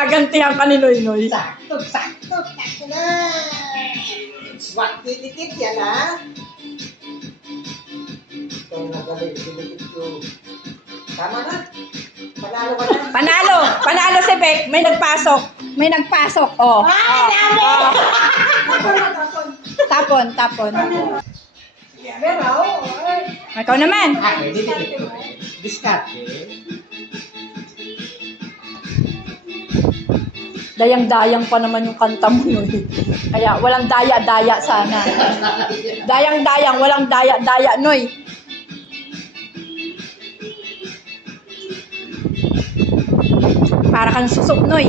Ginagantihan ka ni Noy Noy. Sakto, sakto, sakto na. Swak, didikit yan, ha? Ito, nagalit, didikit ko. Tama na. Panalo ka na. Panalo! Panalo si Beck. May nagpasok. May nagpasok. Oh. Ay, dami! Oh. Tapon, tapon. Ikaw naman. Okay, didikit ko. Diskarte. Dayang-dayang pa naman yung kanta mo, Noy. Kaya walang daya-daya sana. Dayang-dayang, walang daya-daya, Noy. Para kang susok, Noy.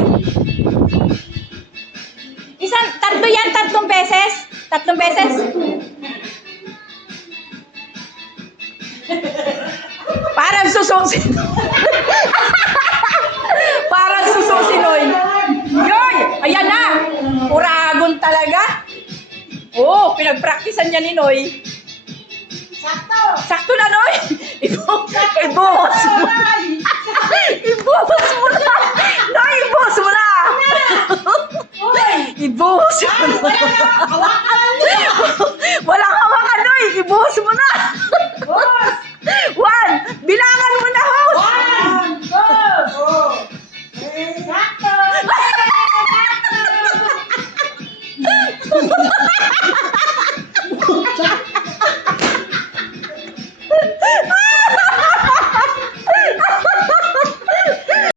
Tatlo yan, 3 beses. 3 beses. Parang susok si Parang susok si Noy. Yoy! Ayan na! Uragon talaga. Oo, pinagpraktisan niya ni Noy. Sakto! Sakto na, Noy! Ibuhos mo na! Ibuhos mo na! Noy, ibuhos mo na! Ibuhos mo na!